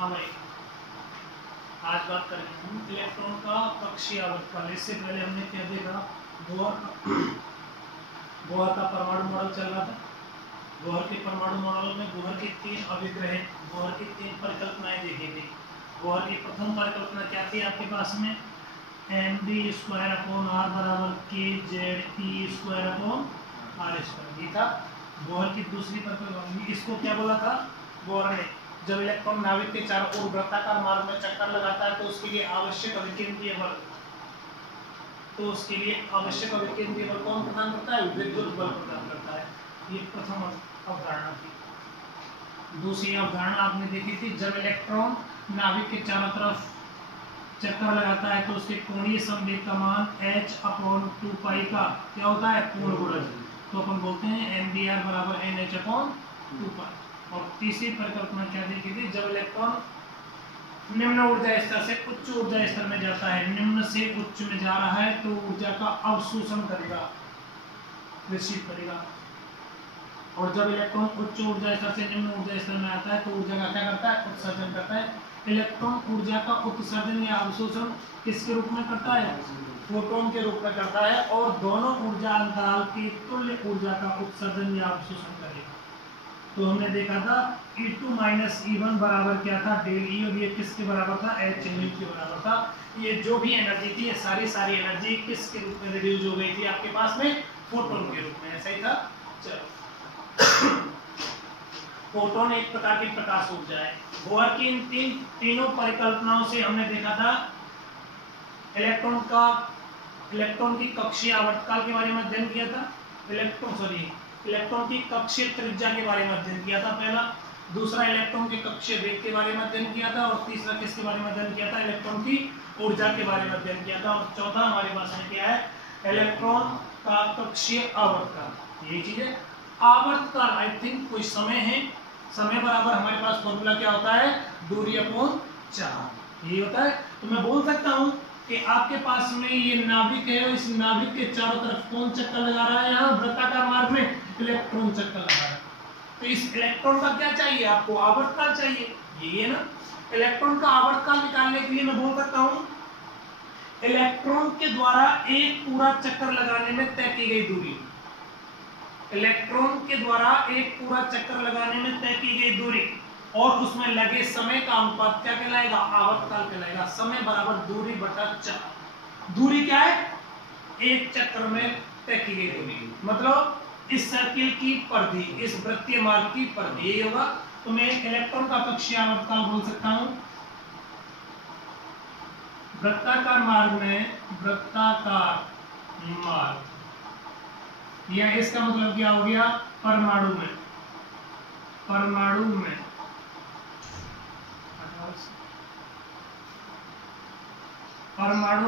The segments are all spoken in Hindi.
हाँ भाई, आज बात करेंगे हम इलेक्ट्रॉन का कक्षीय आवर्तकाल। इससे पहले हमने क्या देखा, बोहर का परमाणु मॉडल चल रहा था। बोहर के परमाणु मॉडल में बोहर के 3 अभिग्रह, बोहर की 3 परिकल्पनाएं देखी थी। बोहर की प्रथम परिकल्पना क्या थी आपके पास में, mv² बराबर kZe²r², ये था। बोहर की दूसरी परिकल्पना, इसको क्या बोला था बोहर ने, जब इलेक्ट्रॉन नाभिक के चारों ओर वृत्ताकार मार्ग में चक्कर लगाता है तो उसके लिए आवश्यक अभिकेंद्रीय बल, कौन प्रदान करता है, विद्युत बल प्रदान करता है। ये प्रथम अवधारणा थी। दूसरी अवधारणा आपने देखी थी, जब इलेक्ट्रॉन नाभिक के चारों तरफ चक्कर लगाता है तो उसके कोणीय संवेग का मान h/2π का क्या होता है, पूर्ण गुणज। तो अपन बोलते हैं mvr बराबर nh/2π। और तीसरी परिकल्पना क्या देखी थी, जब इलेक्ट्रॉन निम्न ऊर्जा स्तर से उच्च ऊर्जा स्तर में जाता है, निम्न से उच्च में जा रहा है तो ऊर्जा का अवशोषण करेगा, विच्छेद करेगा। और जब इलेक्ट्रॉन उच्च ऊर्जा स्तर से निम्न ऊर्जा स्तर में आता है तो ऊर्जा का क्या करता है, उत्सर्जन करता है। इलेक्ट्रॉन ऊर्जा का उत्सर्जन या अवशोषण किसके रूप में करता है, फोटोन के रूप में करता है। और दोनों ऊर्जा अंतराल की तुल्य ऊर्जा का उत्सर्जन या अवशोषण करेगा। तो हमने देखा था E2 - E1 बराबर क्या था, डेल E, और ये किसके बराबर था, H के बराबर था। ये जो भी एनर्जी थी, ये सारी एनर्जी किसके रूप में रिड्यूस हो गई थी आपके पास में, फोटोन के रूप में। ऐसा ही था। चलो, फोटोन एक प्रकार की प्रकाश ऊर्जा है। बोहर की इन तीनों परिकल्पनाओं से हमने देखा था इलेक्ट्रॉन की कक्षीय आवर्तकाल के बारे में अध्ययन किया था, इलेक्ट्रॉन की कक्षीय त्रिज्या के बारे में अध्ययन किया था पहला। दूसरा इलेक्ट्रॉन के कक्षीय वेग के बारे में अध्ययन किया था। और तीसरा किसके बारे में अध्ययन किया था, इलेक्ट्रॉन की ऊर्जा के बारे में अध्ययन किया था। और चौथा हमारे पास में क्या है, इलेक्ट्रॉन का कक्षीय आवर्तकाल। यही चीज है आवर्तकाल। आई थिंक कोई समय है, समय बराबर हमारे पास फॉर्मूला क्या होता है, दूरी अपॉन चार्ज, यही होता है। तो मैं बोल सकता हूं कि आपके पास में ये नाभिक है, इस नाभिक के चारों तरफ कौन चक्कर लगा रहा है, यहाँ वृत्ताकार मार्ग में इलेक्ट्रॉन चक्कर लगा रहा है। तो इस इलेक्ट्रॉन का क्या चाहिए आपको, आवर्तकाल चाहिए, यही है ना। इलेक्ट्रॉन का आवर्तकाल निकालने के लिए मैं बोल सकता हूं इलेक्ट्रॉन के द्वारा एक पूरा चक्कर लगाने में तय की गई दूरी, इलेक्ट्रॉन के द्वारा एक पूरा चक्कर लगाने में तय की गई दूरी और उसमें लगे समय का अनुपात क्या कहलाएगा, आवर्तकाल कहलाएगा। समय बराबर दूरी बटा चार। दूरी क्या है, एक चक्र में तय की गई दूरी, मतलब इस सर्किल की परिधि, इस वृत्तीय मार्ग की परिधि, यही होगा। तो मैं इलेक्ट्रॉन का कक्षीय आवर्तकाल बोल सकता हूं वृत्ताकार मार्ग में, वृत्ताकार मार्ग, या इसका मतलब क्या हो गया, परमाणु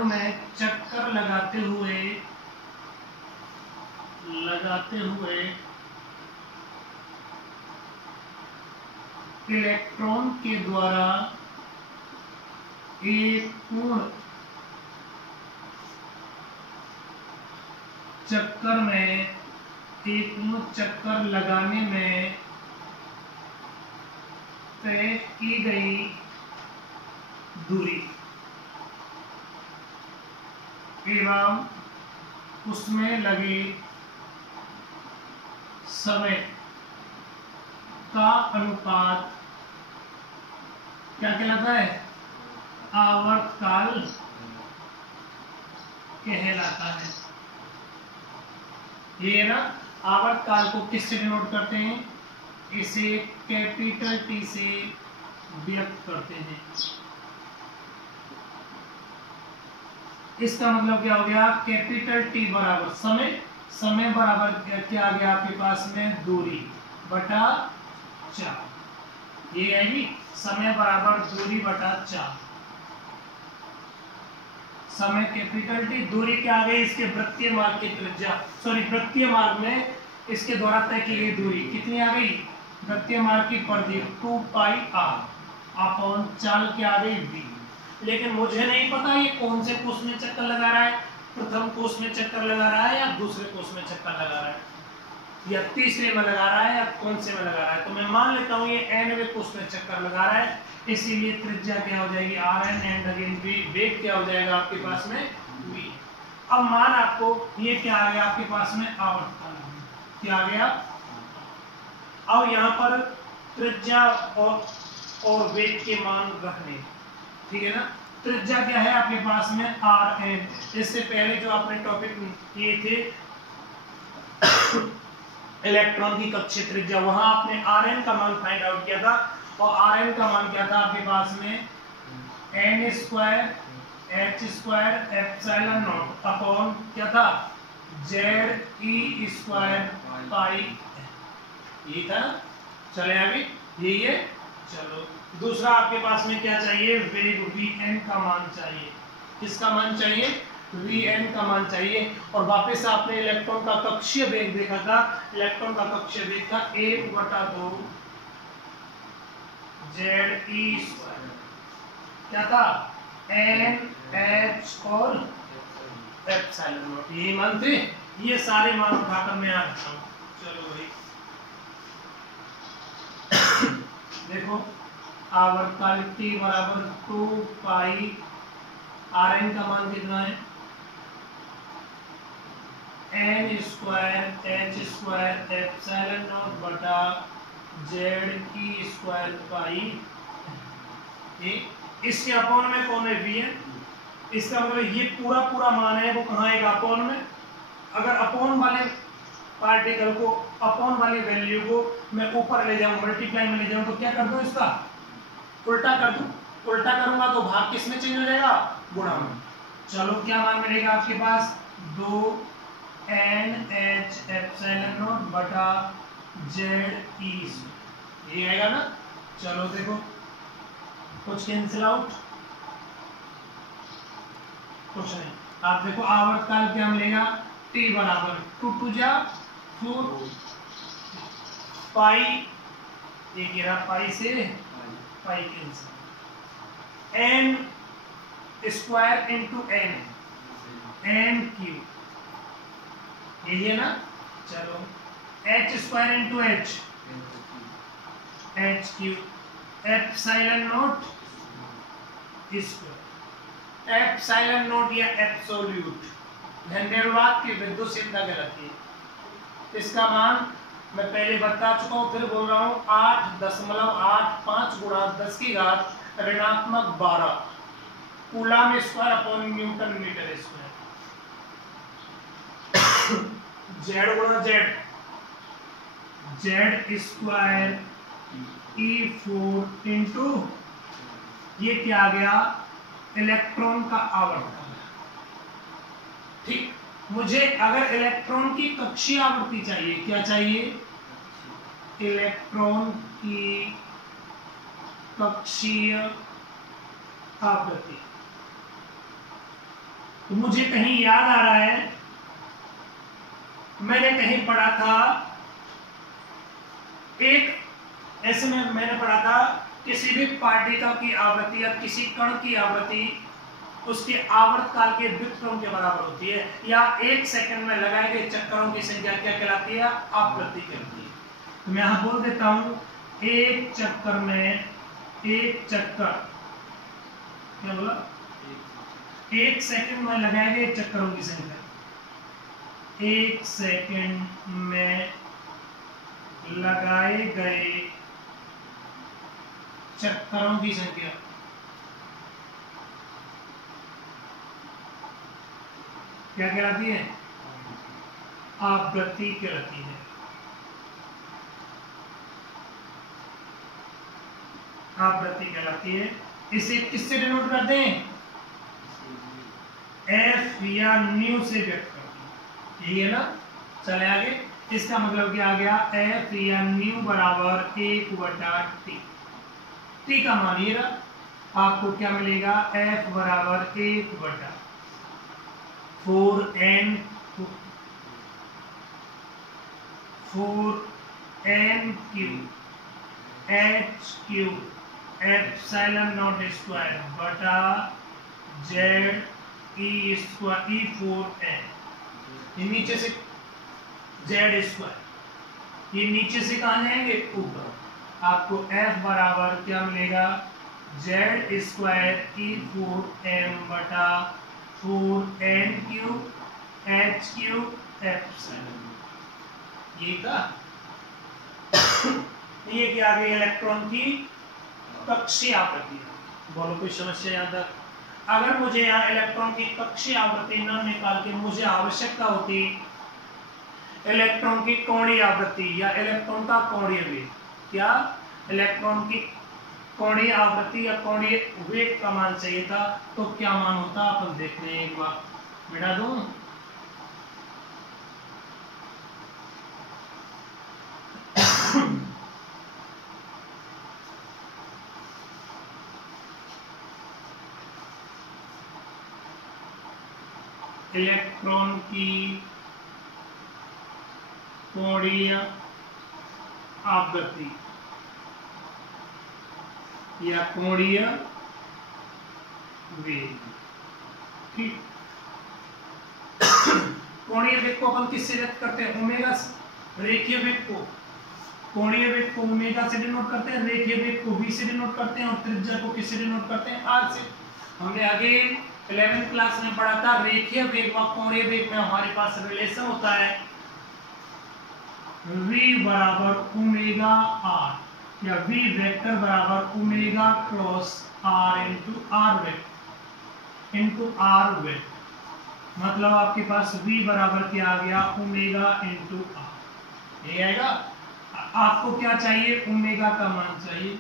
में चक्कर लगाते हुए इलेक्ट्रॉन के द्वारा एक पूर्ण चक्कर लगाने में तय की गई दूरी एवं उसमें लगे समय का अनुपात क्या कहलाता है, आवर्तकाल कहलाता है। ये ना, आवर्तकाल को किससे डिनोट करते हैं, इसे कैपिटल T से व्यक्त करते हैं। इसका मतलब क्या हो गया, कैपिटल T बराबर समय बराबर क्या आ गया आपके पास में, दूरी बटा चार। ये है जी, समय बराबर दूरी बटा चार। समय कैपिटल T, दूरी क्या आ गई, इसके वृत्तीय मार्ग की त्रिज्या, वृत्तीय मार्ग में इसके द्वारा तय की गई दूरी कितनी आ गई, वृत्तीय मार्ग की परिधि 2πr अपॉन चाल क्या आ गई v। लेकिन मुझे नहीं पता ये कौन से कोष में चक्कर लगा रहा है, प्रथम कोष में चक्कर लगा रहा है या दूसरे कोष में चक्कर लगा रहा है। या तीसरे में लगा रहा है या कौन से में लगा रहा है। तो मैं मान लेता हूँ ये nवें पुश में चक्कर लगा रहा है, इसीलिए त्रिज्या क्या हो जाएगी Rn एंड अगेन v, वेग क्या हो जाएगा आपके पास में v। अब मान आपको ये क्या आ गया आपके पास में आवर्तकाल, क्या आ गया। अब यहाँ पर त्रिज्या और वेग के मान रखने, ठीक है ना। त्रिज्या क्या है आपके पास में Rn। इससे पहले जो आपने टॉपिक किए थे इलेक्ट्रॉन की कक्षीय त्रिज्या, वहां आपने Rn का मान फाइंड आउट किया था, और Rn का मान क्या था आपके पास में n square h square epsilon not upon क्या था z e स्क्वायर पाई, ये था। चले आगे, यही है। चलो दूसरा आपके पास में क्या चाहिए, वेग vn का मान चाहिए। किसका मान चाहिए, vn का मान चाहिए। और वापस आपने इलेक्ट्रॉन का कक्षीय वेग देखा था, इलेक्ट्रॉन का कक्षीय वेग था 1/2 ze स्क्वायर, क्या था n h और एप्सिलॉन नॉट, यही मान थे। ये सारे मान उठाकर मैं आ रखा हूं। चलो भाई देखो आवर्तकाल t बराबर 2 पाई, Rn का मान कितना है n square h square epsilon not बटा z e स्क्वायर पाई। इसके अपॉन में कौन है vn, इसका मतलब ये पूरा मान है वो कहाँ आएगा अपॉन में। अगर अपॉन वाले पार्टिकल को, अपॉन वाली वैल्यू को मैं ऊपर ले जाऊं, मल्टीप्लाई में ले जाऊं, तो क्या कर दूं इसका उल्टा कर दूं। उल्टा करूंगा तो भाग किस में चेंज हो जाएगा, गुणा में। चलो क्या मान मिलेगा आपके पास 2 n h एप्सिलॉन नॉट बटा z e, ये आएगा ना। चलो देखो कुछ कैंसिल आउट, कुछ नहीं। आप देखो आवर्तकाल क्या मिलेगा, t बराबर 2 2 जा 4 पाई, ये गिरा पाई से pi cancel, n square into n cube, यही है ना। चलो h square into h cube epsilon not square, epsilon not या एब्सोल्यूट धन्यवाद की विद्युत सिद्धा कहलाती है। इसका मान मैं पहले बता चुका हूं, फिर बोल रहा हूं 8.85 गुणा 10 की घात ऋणात्मक 12 coulomb square upon newton metre square. z गुणा z स्क्वायर e4 इंटू ये क्या आ गया इलेक्ट्रॉन का आवर्तन। ठीक, मुझे अगर इलेक्ट्रॉन की कक्षीय आवृत्ति चाहिए, क्या चाहिए, इलेक्ट्रॉन की कक्षीय आवृत्ति, तो मुझे कहीं याद आ रहा है, मैंने कहीं पढ़ा था, एक ऐसे में मैंने पढ़ा था किसी भी पार्टिकल की आवृत्ति या किसी कण की आवृत्ति उसके आवर्तकाल के व्युत्क्रम के बराबर होती है, या 1 सेकंड में लगाए गए चक्करों की संख्या क्या कहलाती है, आवृत्ति कहलाती है। तो मैं यहां बोल देता हूं एक चक्कर में, एक चक्कर क्या बोला, 1 सेकंड में लगाए गए चक्करों की संख्या, 1 सेकंड में लगाए गए चक्करों की संख्या क्या कहलाती है, आवृत्ति कहलाती है। आवृत्ति कहलाती है। इसे किससे डिनोट करते हैं, एफ या न्यू से व्यक्त करते हैं, यही है ना। चले आगे, इसका मतलब क्या आ गया, एफ या न्यू बराबर 1/t। टी का मान ये रहा, आपको क्या मिलेगा, एफ बराबर 1/4n 4n cube h cube epsilon not square बटा z e स्क्वायर e4n, नीचे से z स्क्वायर, ये नीचे से कहाँ जाएंगे, ऊपर। आपको F बराबर क्या मिलेगा, Z स्क्वायर E4m बटा 4n cube H cube epsilon. ये का ये क्या आ गई, इलेक्ट्रॉन की कक्षीय आवृत्ति। बोलो कोई समस्या यहाँ तक? अगर मुझे यहाँ इलेक्ट्रॉन की कक्षीय आवृत्ति न निकाल के मुझे आवश्यकता होती इलेक्ट्रॉन की कोणीय आवृत्ति या इलेक्ट्रॉन का कोणीय वेग, क्या इलेक्ट्रॉन की कोणीय आवृत्ति या कोणीय वेग का मान चाहिए था, तो क्या मान होता अपन देखते हैं। एक बार मिटा दूं, इलेक्ट्रॉन की कोणीय आवृत्ति या कोणीय वेग, ठीक। कोणीय वेग को अपन किससे व्यक्त करते हैं, ओमेगा से। रेखीय वेग को, कोणीय वेग को ओमेगा से डिनोट करते हैं, रेखीय वेग को v से डिनोट करते हैं और त्रिज्या को किससे डिनोट करते हैं, r से। हमने आगे 11th क्लास में पढ़ा था रेखीय वेग व कोणीय वेग में हमारे पास रिलेशन होता है v बराबर ओमेगा r या v वेक्टर बराबर omega cross r into r vector. मतलब आपके पास v बराबर क्या आ गया, ओमेगा इंटू r। ये आएगा। आपको क्या चाहिए, ओमेगा का मान चाहिए।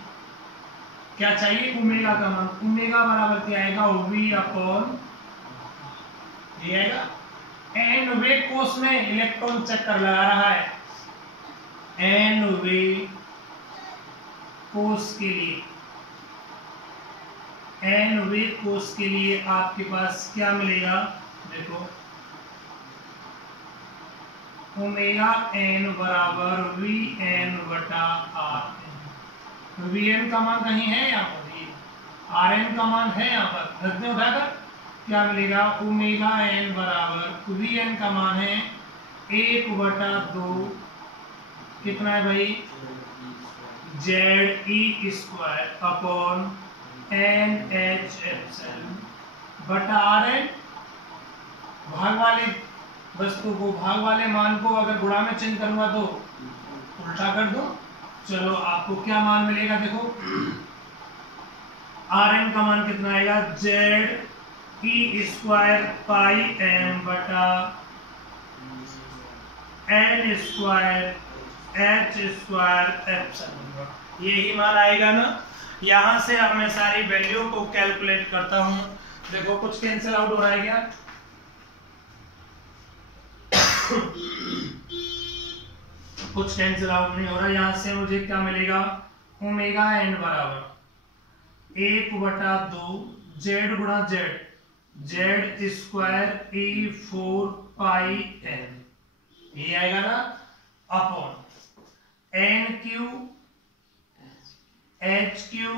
क्या चाहिए, ओमेगा का मान। ओमेगा बराबर क्या आएगा, v अपॉन, ये आएगा। एन वे कोष में इलेक्ट्रॉन चक्कर लगा रहा है, एन वे कोष के लिए, एन वे कोष के लिए आपके पास क्या मिलेगा, देखो ओमेगा एन बराबर वी एन बटा आर। वी एन का मान कहीं है यहाँ पर, आर एन का मान है यहाँ पर, रखते उठाकर क्या मिलेगा, ओमेगा एन बराबर वी एन का मान है 1/2 कितना है भाई, Z E square upon N H epsilon बटा आर एन। भाग वाले वस्तु को, भाग वाले मान को अगर गुणा में चिन्ह करूंगा तो उल्टा कर दो। चलो आपको क्या मान मिलेगा, देखो आर एन का मान कितना आएगा, Z E square pi M बटा N square H square epsilon. यही मान आएगा ना। यहां से अब मैं सारी वैल्यू को कैलकुलेट करता हूं। देखो कुछ कैंसिल आउट हो रहा है क्या, कुछ कैंसिल आउट नहीं हो रहा। यहां से मुझे क्या मिलेगा, ओमेगा एन बराबर 1/2 जेड गुणा Z, Z square E 4 pi N, ये आएगा ना, upon N Q H Q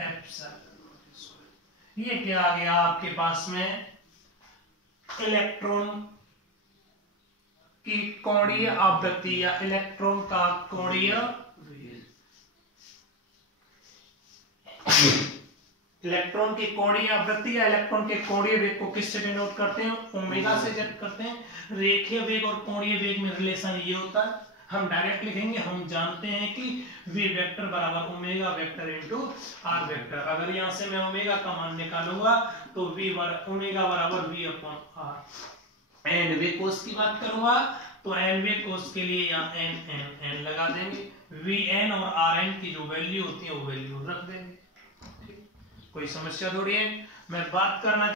epsilon. ये क्या आ गया आपके पास में, इलेक्ट्रॉन की कोणीय आवृत्ति या इलेक्ट्रॉन का कोणीय वेग। इलेक्ट्रॉन की कोणीय आवृत्ति या इलेक्ट्रॉन के कोणीय वेग को किससे डिनोट करते हैं, ओमेगा से व्यक्त करते हैं। रेखीय वेग और कोणीय वेग में रिलेशन ये होता है, हम डायरेक्ट लिखेंगे। हम जानते हैं कि v वेक्टर बराबर omega vector into r vector. अगर यहां से मैं ओमेगा का मान निकालूंगा तो ओमेगा बराबर v अपॉन r। एन वे कोष की बात करूंगा तो एन वे कोष के लिए यहाँ एन एन एन लगा देंगे, वी एन और आर एन की जो वैल्यू होती है वो वैल्यू रख देंगे। कोई समस्या थोड़ी है। मैं बात करना